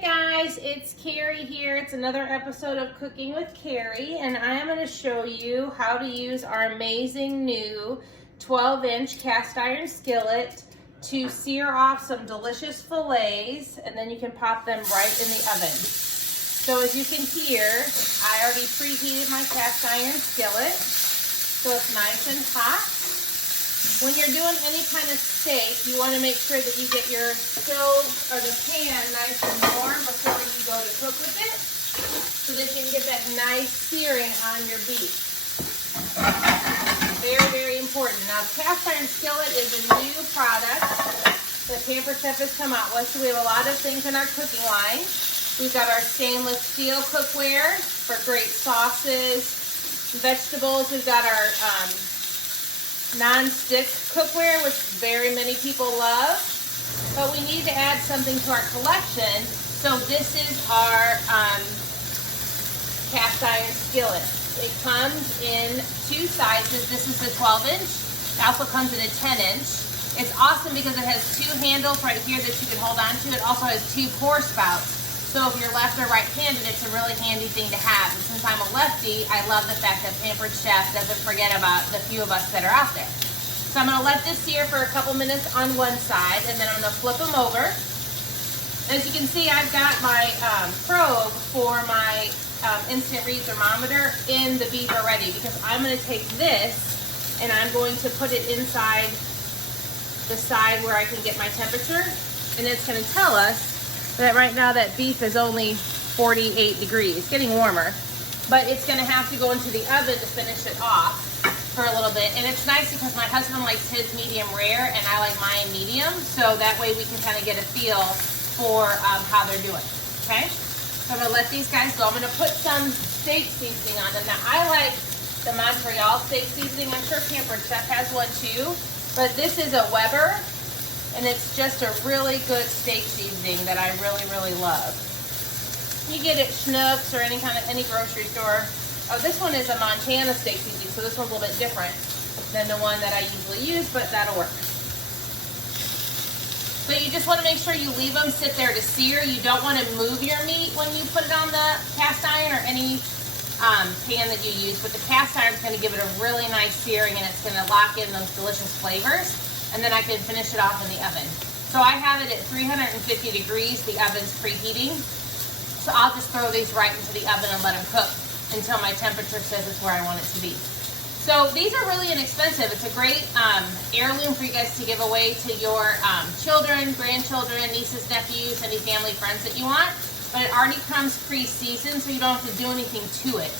Hey guys, it's Carrie here. It's another episode of Cooking with Carrie, and I am going to show you how to use our amazing new 12-inch cast iron skillet to sear off some delicious fillets, and then you can pop them right in the oven. So as you can hear, I already preheated my cast iron skillet, so it's nice and hot. When you're doing any kind of steak, you want to make sure that you get your stove or the pan nice and warm before you go to cook with it, so that you can get that nice searing on your beef. Very, very important. Now, cast iron skillet is a new product that Pampered Chef has come out with, so we have a lot of things in our cooking line. We've got our stainless steel cookware for great sauces, vegetables. We've got our non-stick cookware, which very many people love, but we need to add something to our collection. So this is our cast iron skillet. It comes in two sizes. This is the 12-inch. It also comes in a 10-inch. It's awesome because it has two handles right here that you can hold on to. It also has two pour spouts. So if you're left or right-handed, it's a really handy thing to have. And since I'm a lefty, I love the fact that Pampered Chef doesn't forget about the few of us that are out there. So I'm gonna let this sear for a couple minutes on one side, and then I'm gonna flip them over. As you can see, I've got my probe for my instant read thermometer in the beef already, because I'm gonna take this and I'm going to put it inside the side where I can get my temperature, and it's gonna tell us that right now that beef is only 48 degrees, getting warmer, but it's gonna have to go into the oven to finish it off for a little bit. And it's nice because my husband likes his medium rare and I like mine medium, so that way we can kind of get a feel for how they're doing, okay? So I'm gonna let these guys go. I'm gonna put some steak seasoning on them. Now I like the Montreal steak seasoning. I'm sure Pampered Chef has one too, but this is a Weber, and it's just a really good steak seasoning that I really, really love. You get it at Schnucks or any grocery store. Oh, this one is a Montana steak seasoning, so this one's a little bit different than the one that I usually use, but that'll work. So you just want to make sure you leave them sit there to sear. You don't want to move your meat when you put it on the cast iron or any pan that you use, but the cast iron is going to give it a really nice searing, and it's going to lock in those delicious flavors. And then I can finish it off in the oven. So I have it at 350 degrees. The oven's preheating. So I'll just throw these right into the oven and let them cook until my temperature says it's where I want it to be. So these are really inexpensive. It's a great heirloom for you guys to give away to your children, grandchildren, nieces, nephews, any family friends that you want. But it already comes pre-seasoned, so you don't have to do anything to it.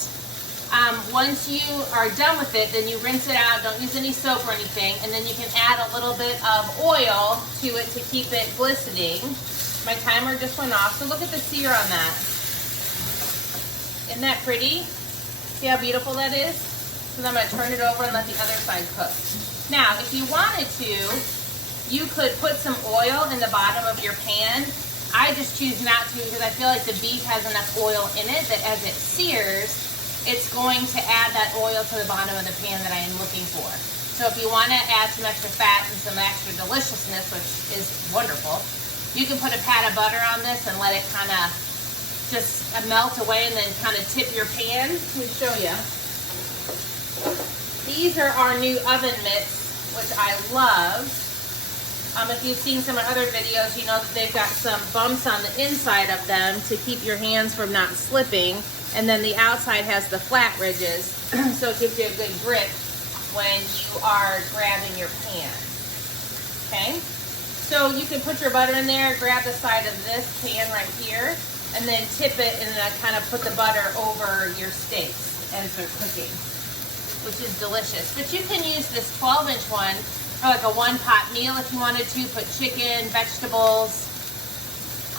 Once you are done with it, then you rinse it out. Don't use any soap or anything, and then you can add a little bit of oil to it to keep it glistening. My timer just went off, so look at the sear on that. Isn't that pretty? See how beautiful that is? So then I'm going to turn it over and let the other side cook. Now, if you wanted to, you could put some oil in the bottom of your pan. I just choose not to because I feel like the beef has enough oil in it that as it sears, it's going to add that oil to the bottom of the pan that I am looking for. So if you want to add some extra fat and some extra deliciousness, which is wonderful, you can put a pat of butter on this and let it kind of just melt away, and then kind of tip your pan. Let me show you. These are our new oven mitts, which I love. If you've seen some of other videos, you know that they've got some bumps on the inside of them to keep your hands from not slipping. And then the outside has the flat ridges, so it gives you a good grip when you are grabbing your pan. Okay? So you can put your butter in there, grab the side of this pan right here, and then tip it and then kind of put the butter over your steaks as they're cooking, which is delicious. But you can use this 12-inch one for like a one-pot meal if you wanted to. Put chicken, vegetables,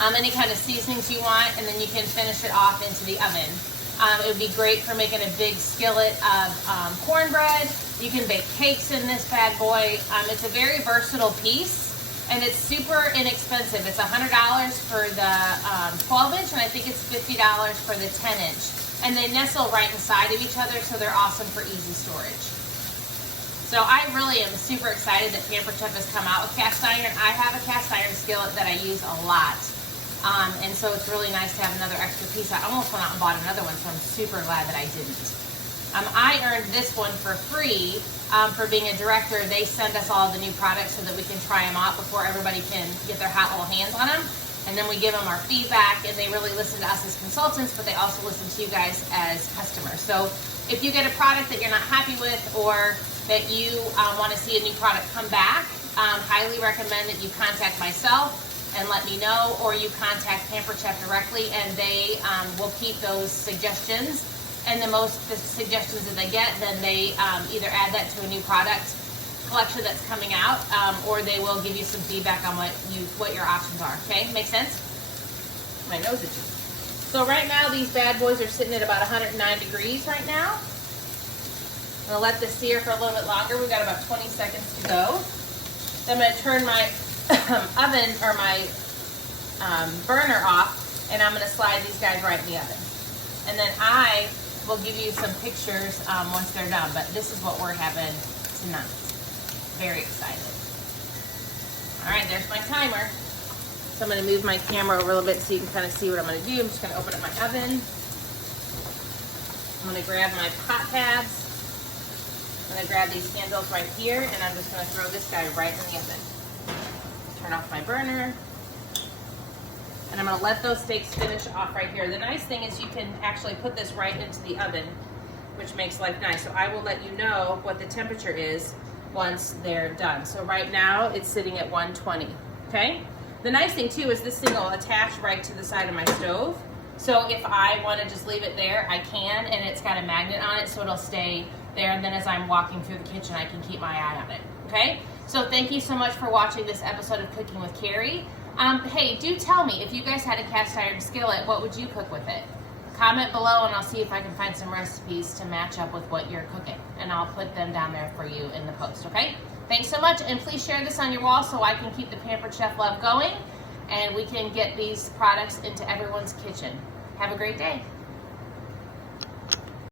any kind of seasonings you want, and then you can finish it off into the oven. It would be great for making a big skillet of cornbread. You can bake cakes in this bad boy. It's a very versatile piece, and it's super inexpensive. It's $100 for the 12-inch, and I think it's $50 for the 10-inch. And they nestle right inside of each other, so they're awesome for easy storage. So I really am super excited that Pampered Chef has come out with cast iron. I have a cast iron skillet that I use a lot. And so it's really nice to have another extra piece. I almost went out and bought another one, so I'm super glad that I didn't. I earned this one for free for being a director. They send us all the new products so that we can try them out before everybody can get their hot little hands on them. And then we give them our feedback, and they really listen to us as consultants, but they also listen to you guys as customers. So if you get a product that you're not happy with, or that you want to see a new product come back, highly recommend that you contact myself and let me know, or you contact Pampered Chef directly, and they will keep those suggestions. And the suggestions that they get, then they either add that to a new product collection that's coming out, or they will give you some feedback on what your options are. Okay, make sense? My nose itches. So right now these bad boys are sitting at about 109 degrees right now. I'm gonna let this sear for a little bit longer. We've got about 20 seconds to go. Then I'm gonna turn my oven or my burner off, and I'm gonna slide these guys right in the oven. And then I will give you some pictures once they're done. But this is what we're having tonight. Very excited. All right, there's my timer. So I'm gonna move my camera over a little bit so you can kind of see what I'm gonna do. I'm just gonna open up my oven. I'm gonna grab my pot pads. I'm gonna grab these handles right here, and I'm just gonna throw this guy right in the oven. Turn off my burner. And I'm gonna let those steaks finish off right here. The nice thing is you can actually put this right into the oven, which makes life nice. So I will let you know what the temperature is once they're done. So right now it's sitting at 120, okay? The nice thing too is this thing will attach right to the side of my stove. So if I wanna just leave it there, I can, and it's got a magnet on it so it'll stay there, and then as I'm walking through the kitchen, I can keep my eye on it, okay? So thank you so much for watching this episode of Cooking with Carrie. Hey, do tell me, if you guys had a cast iron skillet, what would you cook with it? Comment below, and I'll see if I can find some recipes to match up with what you're cooking, and I'll put them down there for you in the post, okay? Thanks so much, and please share this on your wall so I can keep the Pampered Chef love going, and we can get these products into everyone's kitchen. Have a great day.